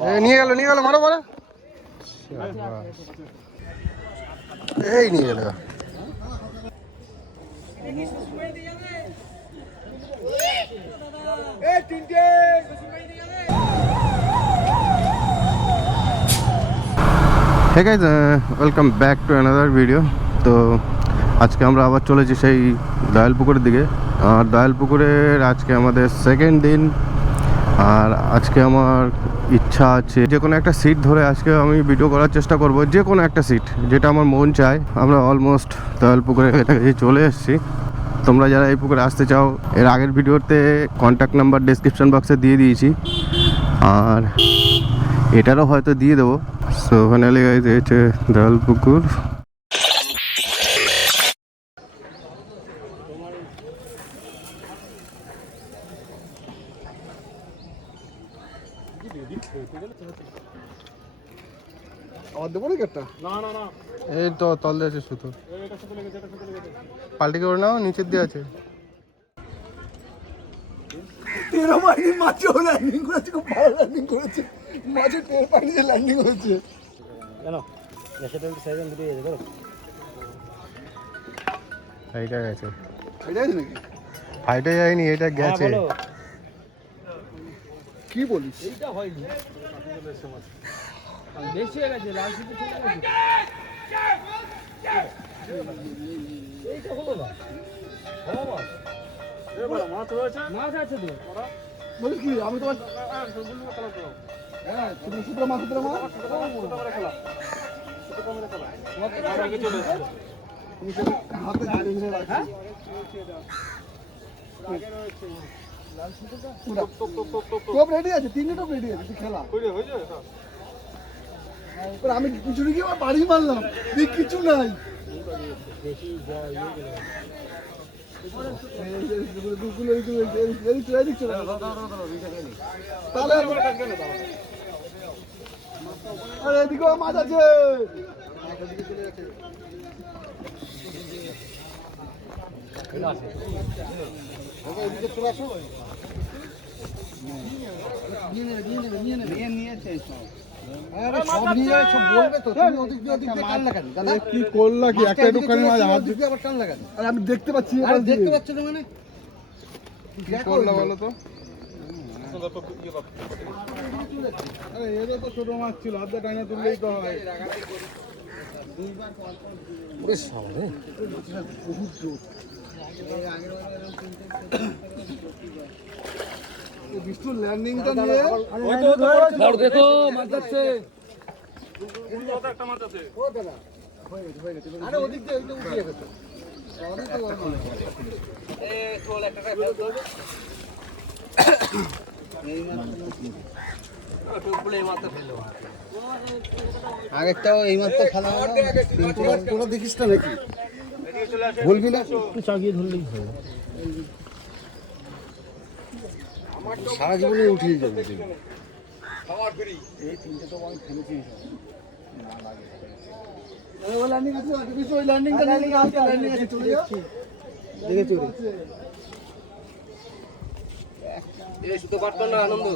নিয়ে গেল মারো মারো এই নিয়ে গেল। Hey guys, welcome back to another video. তো আজকে আমরা আবার চলেছি সেই দয়ালপুকুরের দিকে। আর দয়ালপুকুরের আজকে আমাদের সেকেন্ড দিন। আর আজকে আমার ইচ্ছা আছে যে কোনো একটা সিট ধরে আজকে আমি ভিডিও করার চেষ্টা করব, যে কোনো একটা সিট যেটা আমার মন চায়। আমরা অলমোস্ট দয়ালপুকুরের কাছে চলে এসেছি। তোমরা যারা এই পুকুরে আসতে চাও, এর আগের ভিডিওতে কন্ট্যাক্ট নাম্বার ডেসক্রিপশন বক্সে দিয়ে দিয়েছি, আর এটারও হয়তো দিয়ে দেবো। সো ফাইনালি গাইস, এই হচ্ছে দয়ালপুকুর। এই তো তল দিয়ে আছে সুতো, পাল্টি করে নাও, নিচের দিয়ে আছে। এইটা গেছে, হাইটে যায়নি, এটা গেছে। কি বলিস? এইটা হয়নি, বেশি হয়ে গেছে, লাল সিটে চলে গেছে। এইটা হলো না, মাছ মাছ রয়েছে, মাছ আছে তো। বলি কি, আমি তোমার হ্যাঁ ছোট ছোট মাছ ধরে মাছ খেলা ছোট কমরে খেলা আগে চলে এসেছে। তুমি হাতে ধরে ধরে রাখো। আগে রয়েছে লাল সিটটা টপ রেডি আছে, তিনটে টপ রেডি আছে, খেলা হয়ে যাবে সব। আর আমি কিছু কি বাড়ি মারলাম, কিছু নাই। এদিকেও মাছ আছে, চলে আসো। কি করলা কি, একটা দোকানে আমি দেখতে পাচ্ছি, দেখতে পাচ্ছি না মানে কি করলা বলো তো? আরে এটা তো ছোট মাছ ছিল, আধা টাইনা তুললেই তো হয়। বিষ্ণুর ল্যান্ডিংটা নিয়ে দেখো মাছ যাচ্ছে। একটা মাছ আছে, আরে ওদিক দিয়ে ওইটা উঠিয়ে গেছে। আগেরটাও এই মাত্র খেলা, তোরা দেখিস না নাকি? বলবি না, একটু চাগিয়ে ধরলেই হয়, সারা জীবনে উঠিয়ে যাবে। এই তিনটে তো আমি ফেলেছি, ল্যান্ডিং আছে, ওই ল্যান্ডিংটা ল্যান্ডিং আছে, চলে যাচ্ছে দেখে চলে। এই সুতো পাটতো না আনন্দ,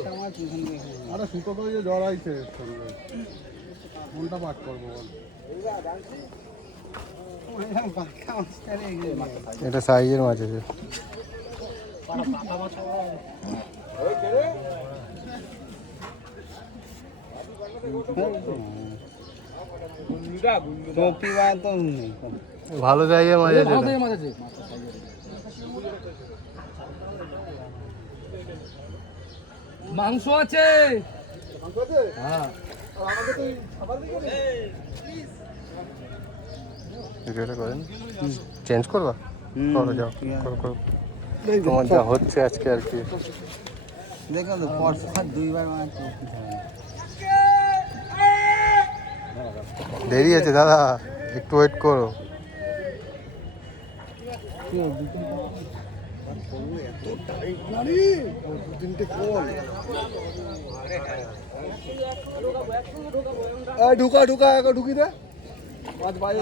আরে সুতো তো জ্বর আইছে, কোনটা পাট করবো বল? এটা সাইজের মাছ আছে। ভালো সাইজের মাছ আছে, মাংস আছে। হ্যাঁ ভিডিওটা করেন, চেঞ্জ করবা? করো, যাও করো। তোমার যা হচ্ছে আজকে আর কি, দেখো তো পরপর দুইবার মাছ। দেরি আছে দাদা, একটু ওয়েট করো। ঢুকা ঢুকা ঢুকি দে মাছ বাইরে।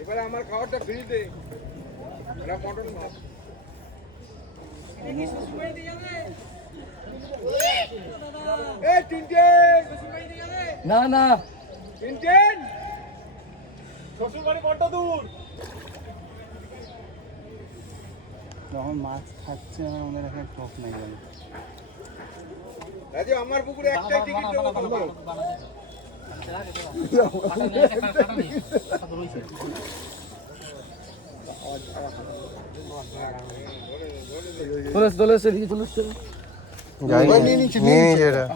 এবারে আমার খাবারটা ফ্রি দে, এটা মটন ভাত। না না শ্বশুরবাড়ি বড্ড দূর। যখন মাছ খাচ্ছে আমাদের এখানে টক নাই বলে রাজু আমার পুকুরে একটাই টিকিট দেবো বলবো।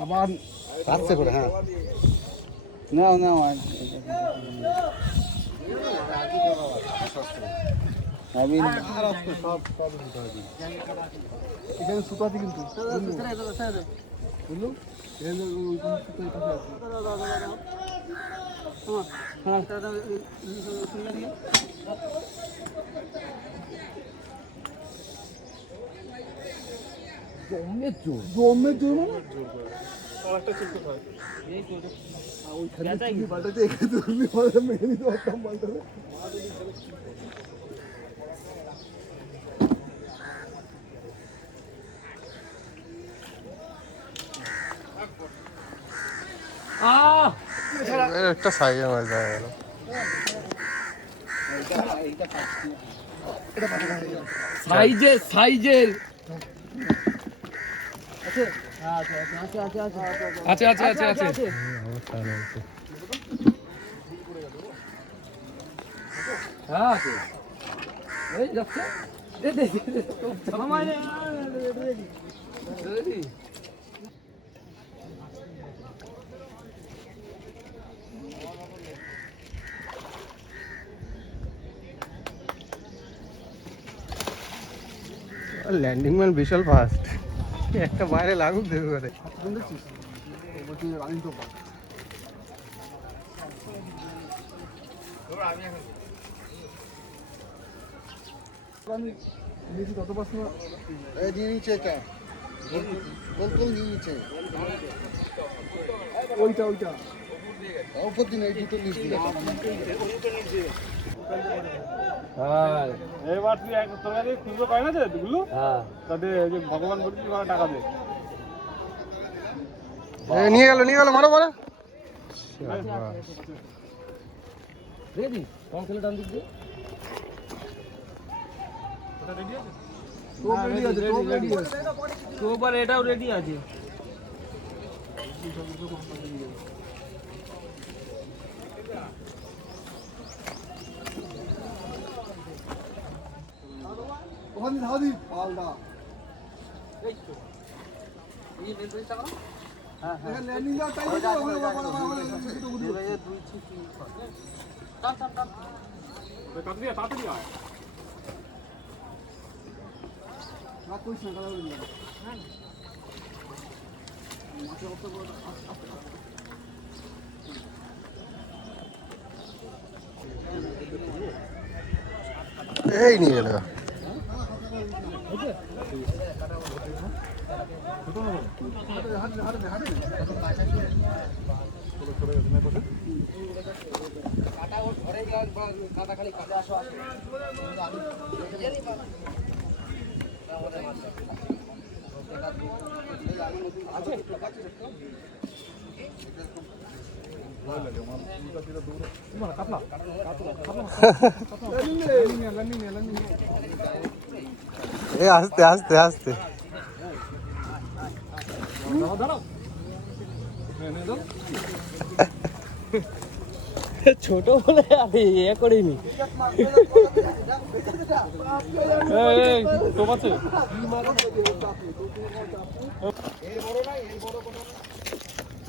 আবার আস্তে করে হ্যাঁ নাও নাও আমি সব সব এখানে সুতো আছে কিন্তু বুঝলো জমের জোর জমের জোর একটা সাইজে মাছ দেখা গেল। সাইজে সাইজে আছে আছে আছে আছে হ্যাঁ আছে এই যাচ্ছে দে দে রেডি ল্যান্ডিং ম্যান বিশাল ফাস্ট, একটা বাইরে লাগুক দেবে করে। নিয়ে নিচ্ছে এটা গোল নিয়ে নিচ্ছে ওইটা ওইটা অপর দিন এই দুটো নিচ দিয়ে এবার তুই তোর কাছে খুচরো পাই না যে এগুলো, হ্যাঁ তাদের যে ভগবান বলছি টাকা দে। নিয়ে গেল মারো মারো। রেডি কম খেলে ডান দিক দিয়ে এটাও রেডি আছে। ওখানে ধাও দি পালটা এখানে ল্যান্ডিং দাও তাই তো ওখানে তাড়াতাড়ি আয়। না কইছ না কালা বলি এই নিয়ে গেল। আস্তে আস্তে আস্তে ছোট বলে আমি ইয়ে করিনি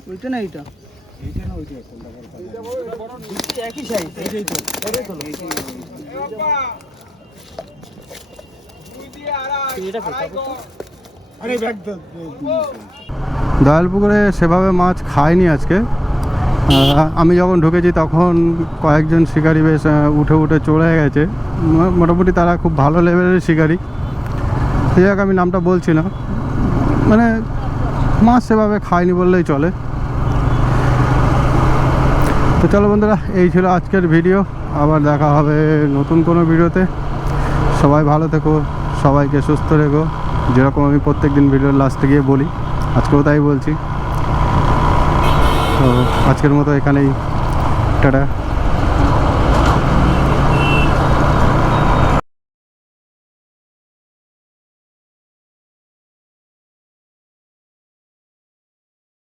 ওইটা না এইটা একই সাইজ এইটাই তো দয়ালপুকুরে সেভাবে মাছ খাইনি আজকে, আমি যখন ঢুকেছি তখন কয়েকজন শিকারি বেশ উঠে উঠে চলে গেছে, মোটামুটি তারা খুব ভালো লেভেলের শিকারি। সেই জায়গায় আমি নামটা বলছি না, মানে মাছ সেভাবে খায়নি বললেই চলে। তো চলো বন্ধুরা, এই ছিল আজকের ভিডিও। আবার দেখা হবে নতুন কোনো ভিডিওতে। সবাই ভালো থেকো, সবাইকে সুস্থ রেখো, যেরকম আমি প্রত্যেক দিন ভিডিওর লাস্টে গিয়ে বলি, আজকেও তাই বলছি। তো আজকের মতো এখানেই টাটা।